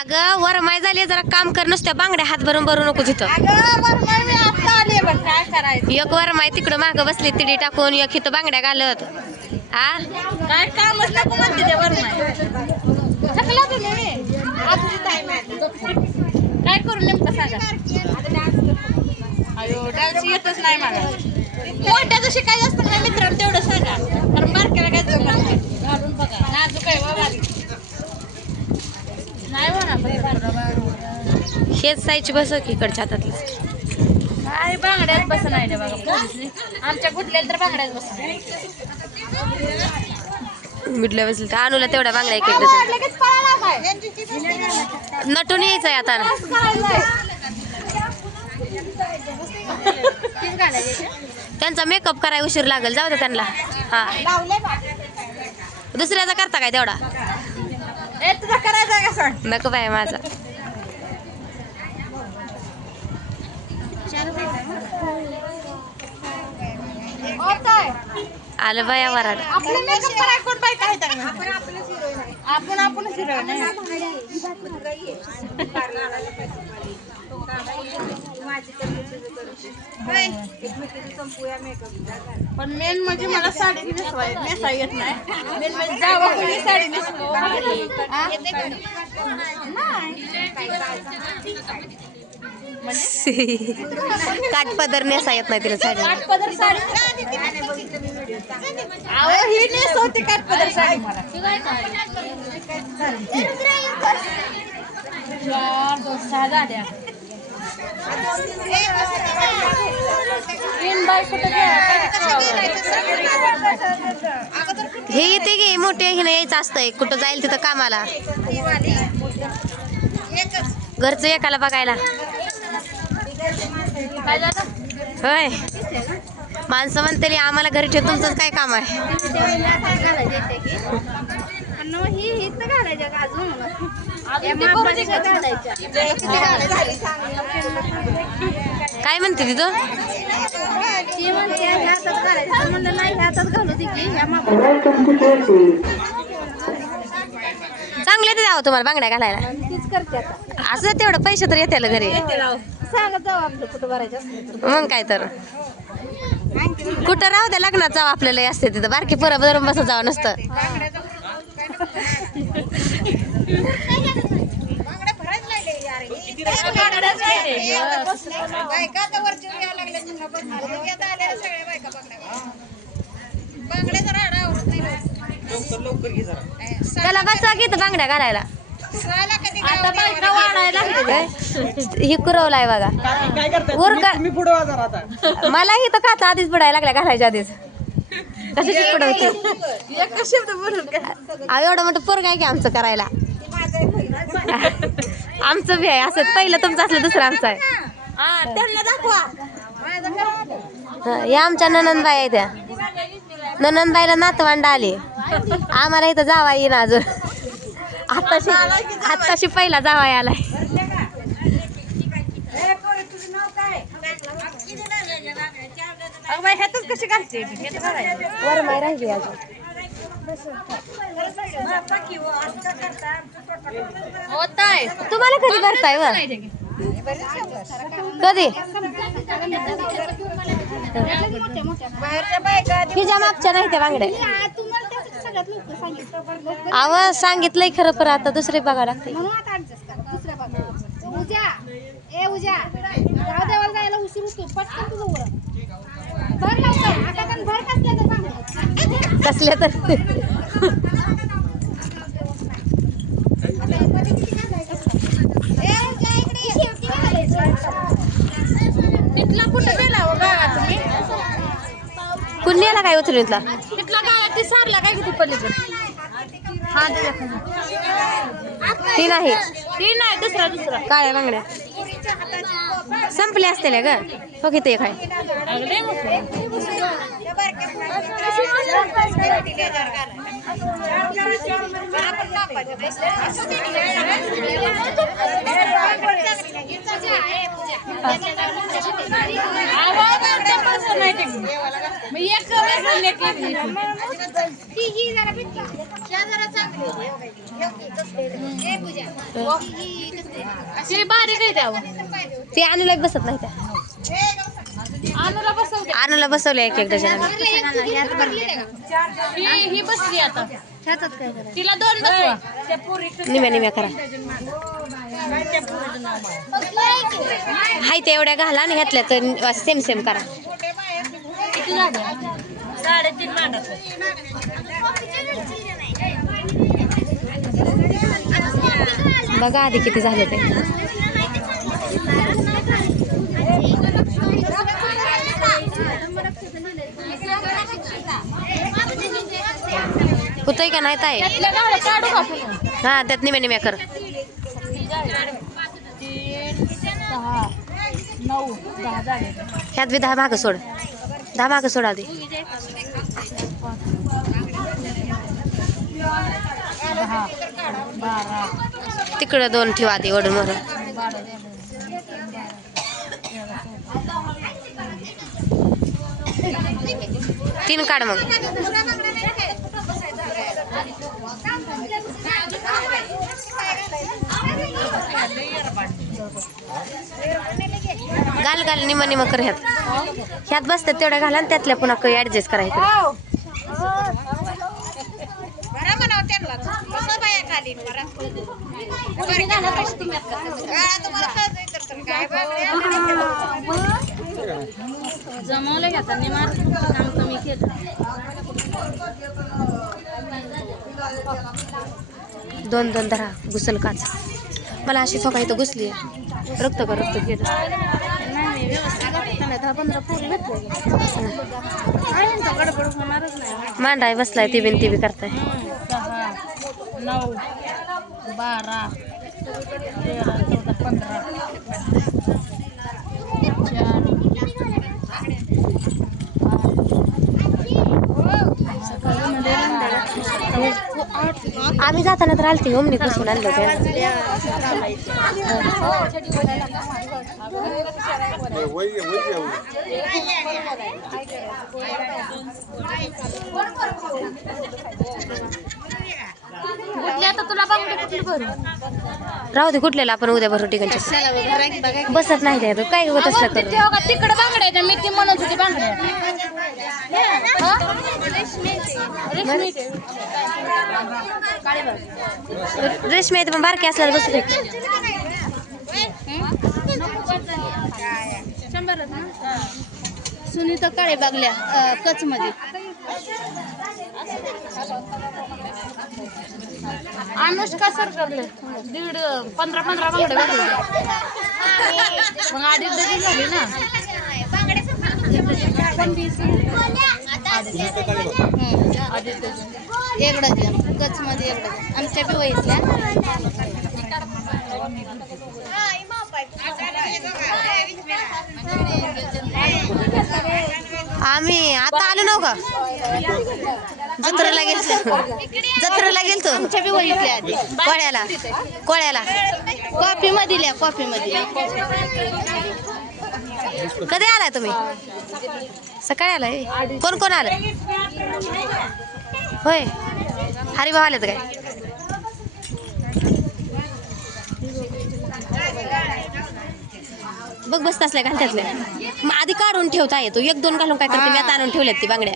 अगं वरमाय झाली जरा काम कर नुसत्या बांगड्या हात भरून भरू नको तिथं. काय करायचं एक वरमाय तिकडं मागं बसली तिडी टाकून एक इथं बांगड्या घालत. हा काय कामच नको म्हणते ते थकला तुम्ही काय करू नेमकं सांगा. अयो डान्स येतच नाही मला. मोठ्याचं शिकायचं असतं ना मित्रांनो तेवढं सांगा कारण बारक्याला काय जमत नाही. घालून बघा नाजूक आहे बाबा नाही म्हणा. हेच साईची बस की इकडच्या हातातली. काय बांगड्यात बस नाही रे बघा आमच्या कुठल्या तर बांगड्यात बस मिडल्या बसली तर अनुला तेवढ्या बांगड्या एक नटून यायचंय आता. त्यांचा मेकअप करायला उशीर लागेल जाऊ दे त्यांना. हा दुसऱ्याचा करता काय तेवढा तुझा करायचा का सण नको बाय माझा. आलं बाया वराड. आपलं मेकअप करायला कोण बाई काय आपणच हिरो नाही. पण मेन म्हणजे मला साडी नेसा येत नाही. मेन म्हणजे जावा कोणी साडी नेसलो काठपदर नेसा येत नाही तिला साडी. काठपदर साडी ही नेसवते काठपदर साडी मला. झाल्या हे येते की मोठे हिनं यायचं असतंय कुठं जाईल तिथं कामाला. घरचं एकाला बघायला होय. माणसं म्हणते आम्हाला घरी ठेव तुमचंच काय काम आहे. काय म्हणते तिथं चांगले ते जावं तुम्हाला बांगड्या घालायला. असं तेवढं पैसे तर येते घरी. मग काय तर कुठं राहू द्या लग्नात जावं आपल्याला असते तिथं बारकी परत धरून बस जावं नसतं. त्याला बसवा की इथं बांगड्या घालायला. ही कुरवलाय बघा मला ही तर काचा आधीच बुडायला लागल्या घालायच्या आधीच. कशाची पुढवते एवढं मोठं पोरग आहे की आमचं करायला. आमचं बी आहे असं पहिलं तुमचं असलं दुसरं आमचं आहे. या आमच्या ननंदबाई आहे त्या ननंदबाईला नातवंड आली आम्हाला इथं जावा येईन अजून. आत्ताशी पहिला जावाय आलाय. कशी घालते वरमाय राहिली अजून. तुम्हाला कधी भरताय व कधी हिच्या मागच्या नाही त्या बांगड्या. आवाज सांगितलंय खरं पण आता दुसरे बघा लागते. कसले तर कुठे गेला तुम्ही कुणीला काय उचलून इथला तिथला गावात ती सारला काय किती पलीकडे. हा ती नाही दुसरा काळ्या बांगड्या संपले असते ग. हो किती एक आहे. एक ती बारीक आहे त्यावर ते अनुला बसत नाही त्या अनुला बसवते अनुला बसवले एक एक डझन ही बसली आता तिला 2 बसवा निम्या निम्या करा हाय ते एवढ्या घाला आणि ह्यातल्या तर सेम सेम करा किती झालं 3.5 मांडा बघा आधी किती झाले ते होतोय का नाही ताई हा त्यात निम्या निम्या कर 3, 6, 9, 10 झाले ह्यात बी 10 मागं सोड 10 मागं सोड आधी 10, 12 तिकडं 2 ठेवा आधी ओढून मरून 3 काढ मग घाल घाल निम निम कर ह्यात बसतात तेवढ्या घाला आणि त्यातल्या पुन्हा काही ऍडजस्ट करा इकडे जमवलं घेता निमार काम कमी केलं 2 धरा घुसल काच मला अशी सकाळी तर घुसली रक्त का रक्त गेलं नाही व्यवस्थित 10-15 पोरी भेटले गडबड होणारच नाही मांडाय बसलाय ती बी करताय 10, 9, 12, 13, 14, 15 आम्ही जाताना तर आलती ओमनी बसून आणलं आता तुला बांगडी कुठली भरू राहू दे कुठल्याला आपण उद्या भरू ठिकाणच्या बसत नाही त्या काय होत असलं करू तिकडे बांगड्या मी ती म्हणत होती बांगड्या रेशमी आहे पण बारकी असल्याला बसू दे 100 सुनीता काळे बागल्या कच मध्ये अनुष्का सर करले 15 बांगडे घातले मग 2.5 डझन झाली ना एक डझन कच मध्ये 1 डझन आमच्या बी वहीतल्या आम्ही आता आलो नव का जत्रेला गेलतो आमच्या बी वहीतल्या आधी कोळ्याला कॉफी मध्ये कॉफी मध्ये कधी आलाय तुम्ही सकाळी आलाय कोण कोण आलं होय हरिभाऊ आले तर काय बघ बसत असल्या घालत्यातल्या मग आधी काढून ठेवता येतो 1-2 घालून काय करते मी आता आणून ठेवल्यात ती बांगड्या